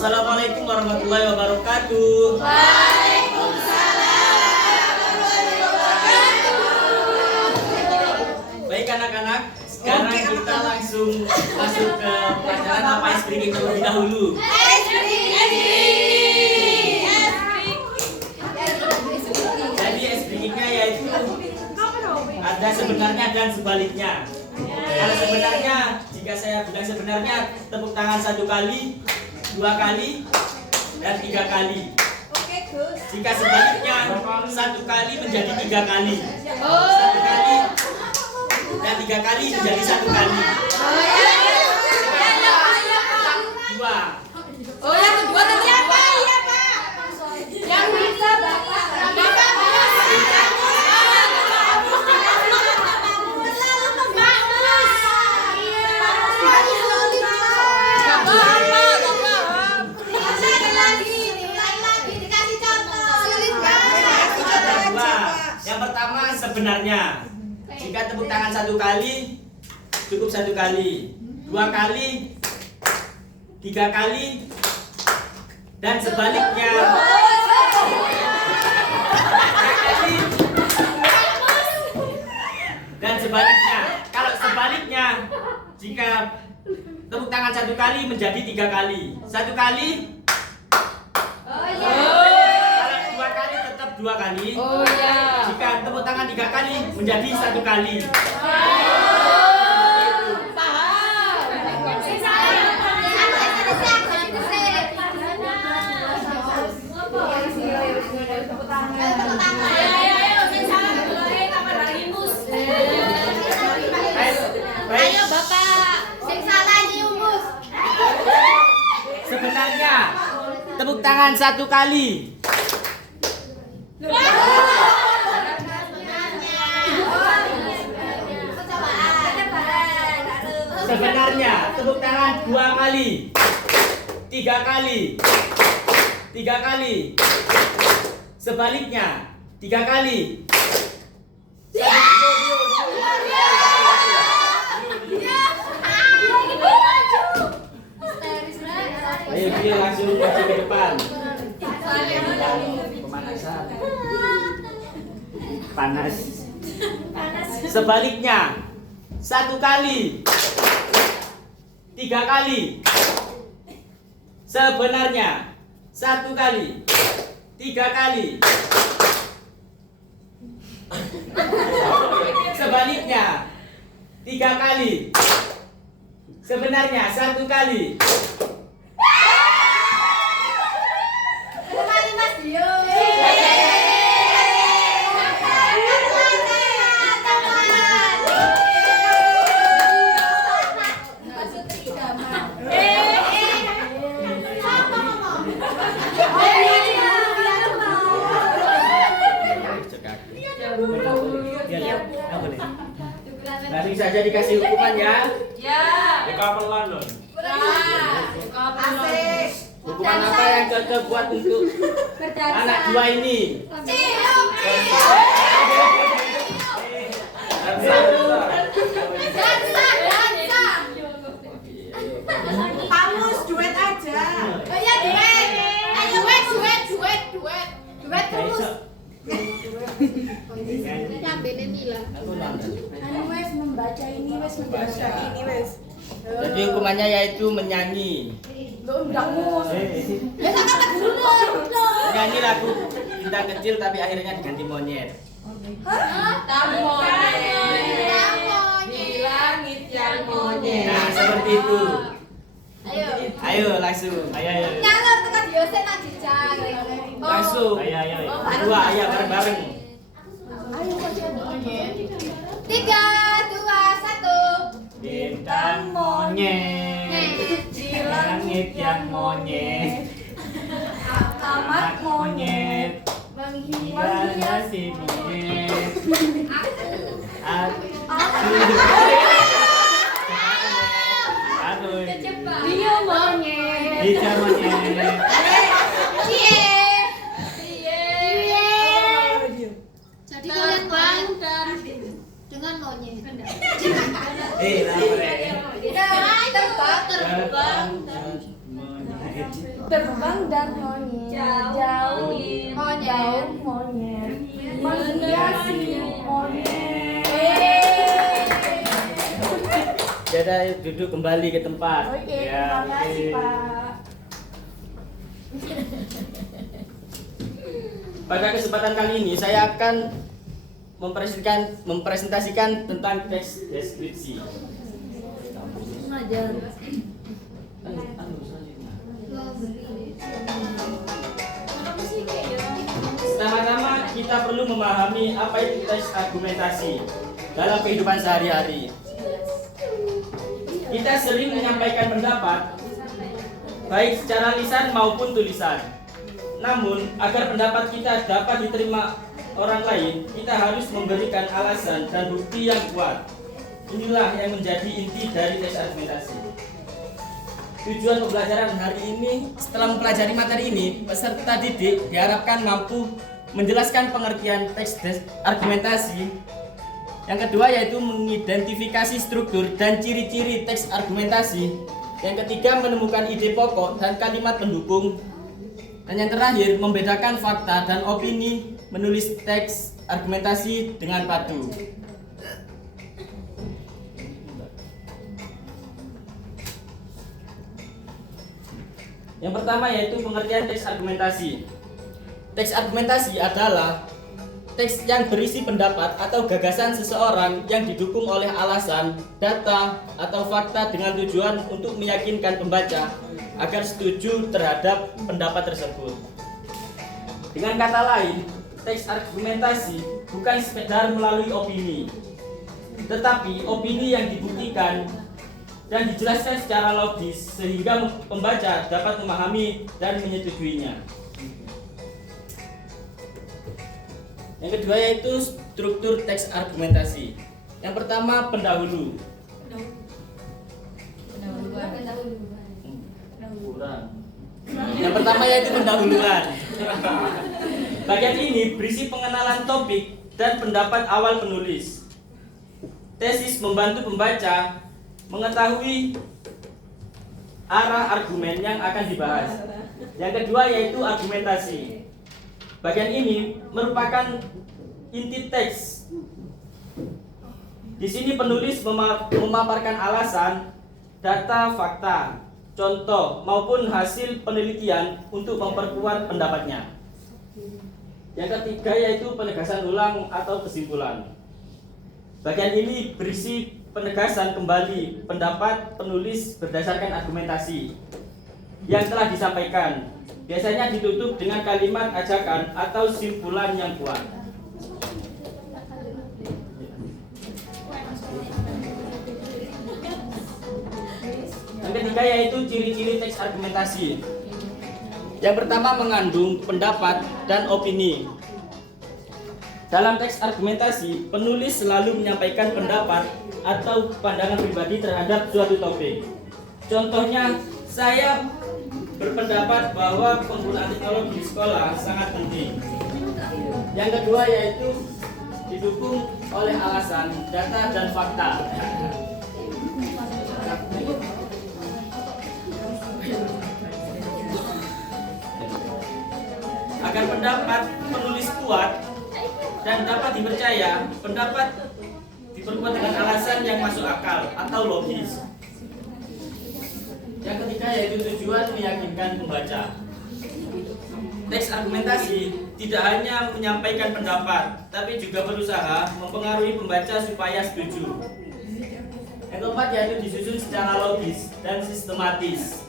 Assalamualaikum warahmatullahi wabarakatuh. Waalaikumsalam warahmatullahi wabarakatuh. Baik anak-anak, sekarang kita langsung masuk ke pelajaran apa ice breaking terlebih dahulu. Jadi ice breakingnya yaitu ada sebenarnya dan sebaliknya. Kalau sebenarnya, jika saya bilang sebenarnya, tepuk tangan 1 kali, 2 kali, dan 3 kali. Jika sebaliknya, 1 kali menjadi 3 kali, 1 kali dan 3 kali menjadi 1 kali. 2. Oh, yang kedua tadi apa? Iya, Pak. Yang bisa Bapak. Yang pertama sebenarnya, jika tepuk tangan 1 kali cukup 1 kali, 2 kali, 3 kali, dan sebaliknya 3 kali, dan sebaliknya. Kalau sebaliknya, jika tepuk tangan 1 kali menjadi 3 kali, 1 kali. Kalau 2 kali tetap 2 kali. Oh ya. Jika tepuk tangan 3 kali menjadi 1 kali. Ayo Bapak. Sing salah diumus. Sebenarnya tepuk tangan 1 kali. Sebenarnya tepuk tangan 2 kali, 3 kali, 3 kali. Sebaliknya 3 kali. Ayo dia langsung maju ke depan. Pemanasan. Panas. Sebaliknya 1 kali, 3 kali. Sebenarnya 1 kali, 3 kali. Sebaliknya 3 kali. Sebenarnya 1 kali. Langsung saja dikasih hukuman ya. Ya. Dikapelan loh. Asik. Hukuman apa yang cocok buat untuk anak 2 ini? Pamus duet aja. Oh ya duet. Ayo duet terus. Nyambene Mila. Anu wes membaca ini wes. Jadi hukumannya yaitu menyanyi. Lo ndak mus. Ya kata guru. Menyanyi lagu Bintang Kecil tapi akhirnya diganti monyet. Di langit yang monyet. Nah, seperti itu. Ayo. Ayo langsung. Ayo. Ngalor tekan Yose nak dijang. Langsung. Ayo. 2 ayo bareng-bareng. 3, 2, 1. Bintang monyet di langit yang monyet, anak monyet menghiasi monyet. Dia monyet. Dia monyet. Jadi kalian main dengan monyet. Terbang Terbang. Monyet. Terbang dan monyet jauh monyet menghiasi monyet. Jadi duduk kembali ke tempat. Oke, Ya, terima kasih oke. Pak. Pada kesempatan kali ini saya akan mempresentasikan tentang teks deskripsi. Pertama-tama kita perlu memahami apa itu teks argumentasi dalam kehidupan sehari-hari. Kita sering menyampaikan pendapat baik secara lisan maupun tulisan. Namun, agar pendapat kita dapat diterima orang lain, kita harus memberikan alasan dan bukti yang kuat. Inilah yang menjadi inti dari teks argumentasi. Tujuan pembelajaran hari ini, setelah mempelajari materi ini, peserta didik diharapkan mampu menjelaskan pengertian teks argumentasi. Yang kedua yaitu mengidentifikasi struktur dan ciri-ciri teks argumentasi. Yang ketiga menemukan ide pokok dan kalimat pendukung. Dan yang terakhir membedakan fakta dan opini menulis teks argumentasi dengan padu. Yang pertama yaitu pengertian teks argumentasi. Teks argumentasi adalah teks yang berisi pendapat atau gagasan seseorang yang didukung oleh alasan, data, atau fakta dengan tujuan untuk meyakinkan pembaca agar setuju terhadap pendapat tersebut. Dengan kata lain, teks argumentasi bukan sekedar melalui opini, tetapi opini yang dibuktikan dan dijelaskan secara logis sehingga pembaca dapat memahami dan menyetujuinya. Yang kedua yaitu struktur teks argumentasi. Yang pertama pendahulu. Yang pertama yaitu pendahuluan. Bagian ini berisi pengenalan topik dan pendapat awal penulis. Tesis membantu pembaca mengetahui arah argumen yang akan dibahas. Yang kedua yaitu argumentasi. Bagian ini merupakan inti teks. Di sini penulis memaparkan alasan, data, fakta, contoh maupun hasil penelitian untuk memperkuat pendapatnya. Yang ketiga yaitu penegasan ulang atau kesimpulan. Bagian ini berisi penegasan kembali pendapat penulis berdasarkan argumentasi yang telah disampaikan. Biasanya ditutup dengan kalimat ajakan atau simpulan yang kuat. Yang ketiga yaitu ciri-ciri teks argumentasi. Yang pertama mengandung pendapat dan opini. Dalam teks argumentasi, penulis selalu menyampaikan pendapat atau pandangan pribadi terhadap suatu topik. Contohnya, saya berpendapat bahwa penggunaan teknologi di sekolah sangat penting. Yang kedua yaitu didukung oleh alasan, data, dan fakta. Agar pendapat penulis kuat dan dapat dipercaya, pendapat diperkuat dengan alasan yang masuk akal atau logis. Yang ketiga yaitu tujuan meyakinkan pembaca. Teks argumentasi tidak hanya menyampaikan pendapat, tapi juga berusaha mempengaruhi pembaca supaya setuju. Yang keempat yaitu disusun secara logis dan sistematis.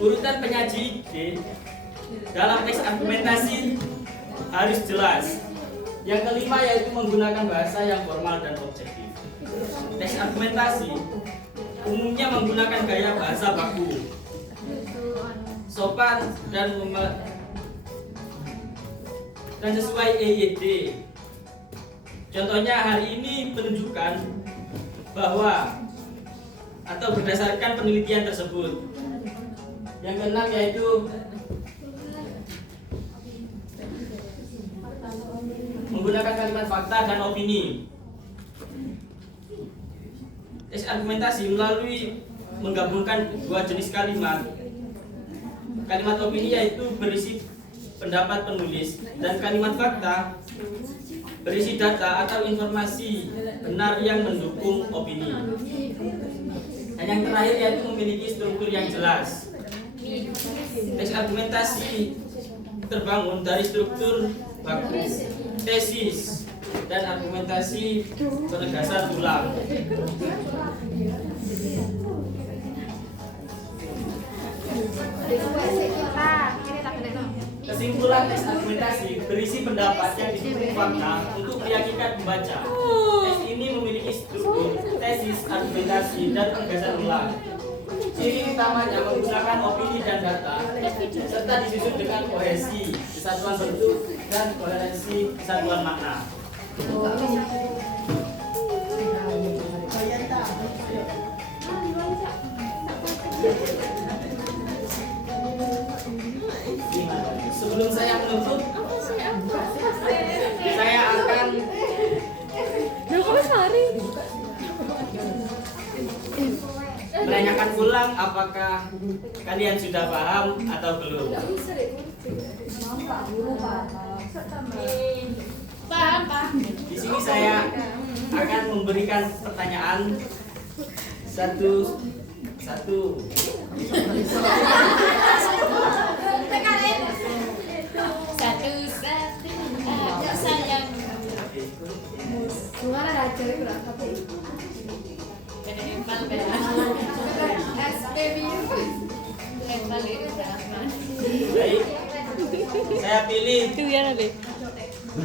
Urutan penyaji ide dalam teks argumentasi harus jelas. Yang kelima yaitu menggunakan bahasa yang formal dan objektif. Teks argumentasi umumnya menggunakan gaya bahasa baku, sopan dan sesuai EYD. Contohnya hari ini menunjukkan bahwa atau berdasarkan penelitian tersebut. Yang keenam yaitu menggunakan kalimat fakta dan opini. Teks argumentasi menggabungkan dua jenis kalimat. Kalimat opini yaitu berisi pendapat penulis, dan kalimat fakta berisi data atau informasi benar yang mendukung opini. Dan yang terakhir yaitu memiliki struktur yang jelas. Teks argumentasi terbangun dari struktur baku, tesis, dan argumentasi penegasan ulang. Kesimpulan teks argumentasi berisi pendapat yang didukung fakta untuk meyakinkan pembaca. Teks ini memiliki struktur, tesis, argumentasi, dan penegasan ulang. Ciri utamanya menggunakan opini dan data, serta disusun dengan kohesi, kesatuan bentuk, dan koherensi kesatuan makna. Sebelum saya menutup, saya akan menanyakan ulang apakah kalian sudah paham atau belum. Paham, Pak. Di sini saya akan memberikan pertanyaan satu. Sayang. Gimana raja itu berapa? Baik, saya pilih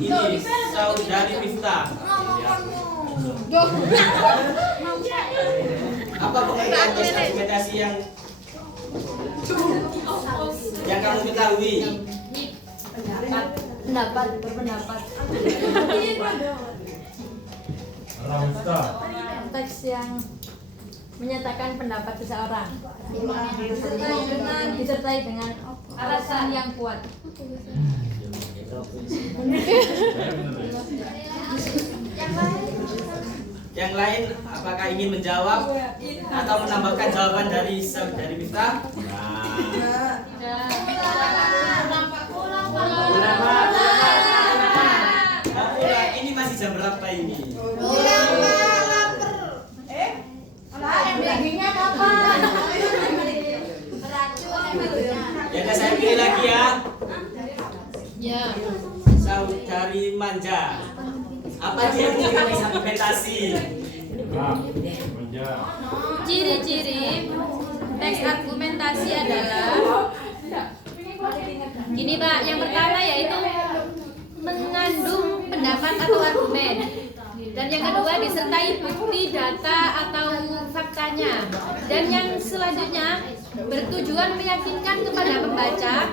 ini saudari Miftah. Apa pengertian teks argumentasi yang kamu ketahui? Berpendapat. Teks yang menyatakan pendapat seseorang disertai dengan alasan yang kuat. Yang lain apakah ingin menjawab atau menambahkan jawaban dari saudari Miftah? Ini masih jam berapa ini? Dagingnya kapan? Ya, saya pilih lagi ya. Ya. Saudari Manja. Apa ciri teks argumentasi? Ciri-ciri teks argumentasi adalah gini, Pak. Yang pertama yaitu mengandung pendapat atau argumen. Dan yang kedua disertai bukti, data atau faktanya. Dan yang selanjutnya bertujuan meyakinkan kepada pembaca.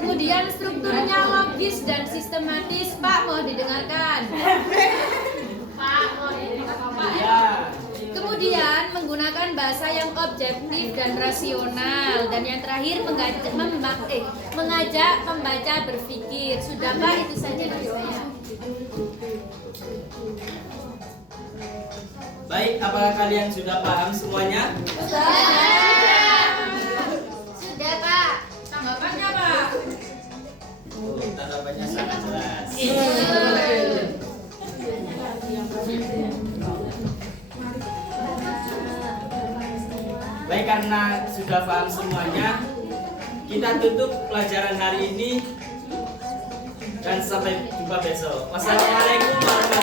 Kemudian strukturnya logis dan sistematis. Pak, mau didengarkan? Pak, mau didengarkan, Pak? Ya. Kemudian menggunakan bahasa yang objektif dan rasional. Dan yang terakhir mengajak pembaca berpikir. Sudah, Pak, itu saja dari saya. Baik, apakah kalian sudah paham semuanya? Sudah, Pak. Tanggapannya, Pak? Tanggapannya sangat jelas. Baik, karena sudah paham semuanya, kita tutup pelajaran hari ini dan sampai jumpa besok. Wassalamualaikum warahmatullahi wabarakatuh.